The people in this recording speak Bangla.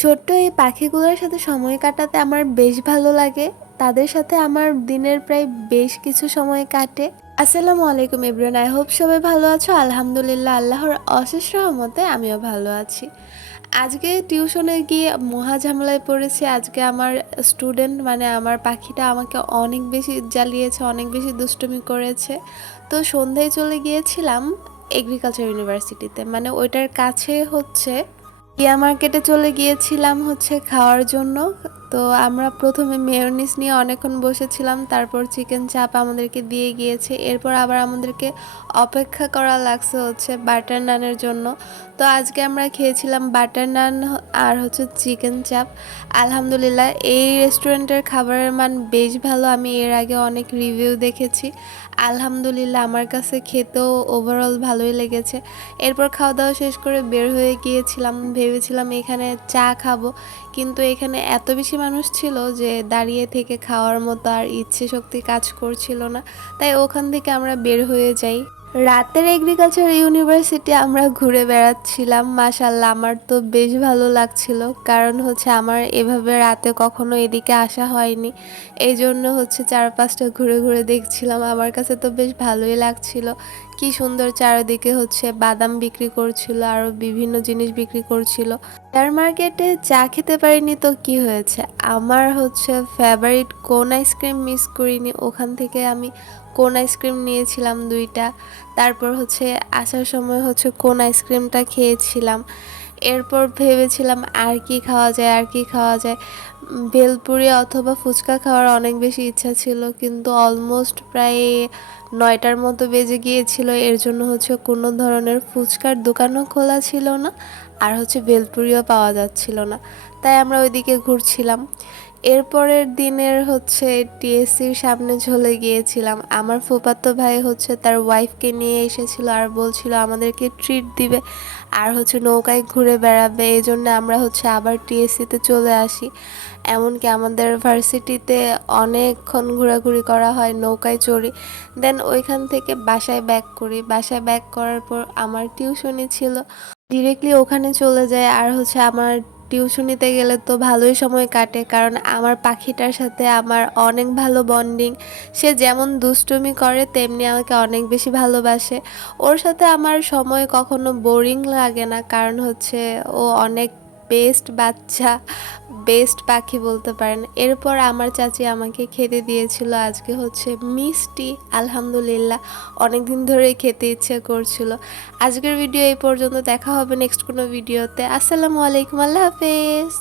ছোট্ট এই পাখিগুলোর সাথে সময় কাটাতে আমার বেশ ভালো লাগে। তাদের সাথে আমার দিনের প্রায় বেশ কিছু সময় কাটে। আসসালামু আলাইকুম ইব্রান আই হোপ সবাই ভালো আছো। আলহামদুলিল্লাহ, আল্লাহর অশেষ রহমতে আমিও ভালো আছি। আজকে টিউশনে গিয়ে মহা ঝামেলায় পড়েছি। আজকে আমার স্টুডেন্ট মানে আমার পাখিটা আমাকে অনেক বেশি জ্বালিয়েছে, অনেক বেশি দুষ্টুমি করেছে। তো সন্ধ্যায় চলে গিয়েছিলাম এগ্রিকালচার ইউনিভার্সিটিতে মানে ওইটার কাছে হচ্ছে টিয়া মার্কেটে চলে গিয়েছিলাম হচ্ছে খাওয়ার জন্য। তো আমরা প্রথমে মেয়নিস নিয়ে অনেকক্ষণ বসেছিলাম, তারপর চিকেন চাপ আমাদেরকে দিয়ে গিয়েছে। এরপর আবার আমাদেরকে অপেক্ষা করা লাগছে হচ্ছে বাটার নানের জন্য। তো আজকে আমরা খেয়েছিলাম বাটার নান আর হচ্ছে চিকেন চাপ। আলহামদুলিল্লাহ, এই রেস্টুরেন্টের খাবারের মান বেশ ভালো। আমি এর আগে অনেক রিভিউ দেখেছি। আলহামদুলিল্লাহ, আমার কাছে খেতেও ওভারঅল ভালোই লেগেছে। এরপর খাওয়া দাওয়া শেষ করে বের হয়ে গিয়েছিলাম। ভেবেছিলাম এখানে চা খাব, কিন্তু এখানে এত বেশি মানুষ ছিল যে দাঁড়িয়ে থেকে খাওয়ার মতো আর ইচ্ছে শক্তি কাজ করছিল না। তাই ওখান থেকে আমরা বের হয়ে যাই। রাতের এগ্রিকালচার ইউনিভার্সিটি আমরা ঘুরে বেড়াচ্ছিলাম। মাসাল্লাহ আমার তো বেশ ভালো লাগছিল। কারণ হচ্ছে আমার এভাবে রাতে কখনো এদিকে আসা হয়নি। এই জন্য হচ্ছে চারপাশটা ঘুরে ঘুরে দেখছিলাম। আমার কাছে তো বেশ ভালোই লাগছিল। কি সুন্দর চারিদিকে হচ্ছে বাদাম বিক্রি করছিল আরও বিভিন্ন জিনিস বিক্রি করছিল। শেয়ার মার্কেটে চা খেতে পারিনি তো কি হয়েছে? আমার হচ্ছে ফেভারিট কোন আইসক্রিম মিস করিনি, ওখান থেকে আমি কোন আইসক্রিম নিয়েছিলাম দুইটা। তারপর হচ্ছে আসার সময় হচ্ছে কোন আইসক্রিমটা খেয়েছিলাম। এরপর ভেবেছিলাম আর কি খাওয়া যায়, আর কি খাওয়া যায়। ভেলপুরি অথবা ফুচকা খাওয়ার অনেক বেশি ইচ্ছা ছিল, কিন্তু অলমোস্ট প্রায় নয়টার মতো বেজে গিয়েছিল। এর জন্য হচ্ছে কোনো ধরনের ফুচকার দোকানও খোলা ছিল না, আর হচ্ছে ভেলপুরিও পাওয়া যাচ্ছিল না। তাই আমরা ওইদিকে ঘুরছিলাম। এরপরের দিনের হচ্ছে টিএসসির সামনে ঝলে গিয়েছিলাম। আমার ফুপাতো ভাই হচ্ছে তার ওয়াইফকে নিয়ে এসেছিল আর বলছিল আমাদেরকে ট্রিট দিবে আর হচ্ছে নৌকায় ঘুরে বেড়াবে। এই জন্য আমরা হচ্ছে আবার টিএসসিতে চলে আসি। এমনকি আমাদের ভার্সিটিতে অনেকক্ষণ ঘোরাঘুরি করা হয় নৌকায় চড়ি। দেন ওইখান থেকে বাসায় ব্যাক করি। বাসায় ব্যাক করার পর আমার টিউশনি ছিল। ডিরেক্টলি ওখানে চলে যায় আর হচ্ছে আমার টিউশনিতে গেলে তো ভালোই সময় কাটে, কারণ আমার পাখিটার সাথে আমার অনেক ভালো বন্ডিং সে যেমন দুষ্টুমি করে, তেমনি আমাকে অনেক বেশি ভালোবাসে। ওর সাথে আমার সময় কখনো বোরিং লাগে না, কারণ হচ্ছে ও অনেক বেস্ট বাচ্চা, বেস্ট পাখি বলতে পারেন। এরপর আমার চাচি আমাকে খেতে দিয়েছিল আজকে হচ্ছে মিষ্টি, আলহামদুলিল্লাহ। অনেক দিন ধরেই খেতে ইচ্ছে করছিল। আজকের ভিডিও এই পর্যন্ত দেখা হবে নেক্সট কোনো ভিডিওতে আসসালামু আলাইকুম, আল্লাহ হাফেজ।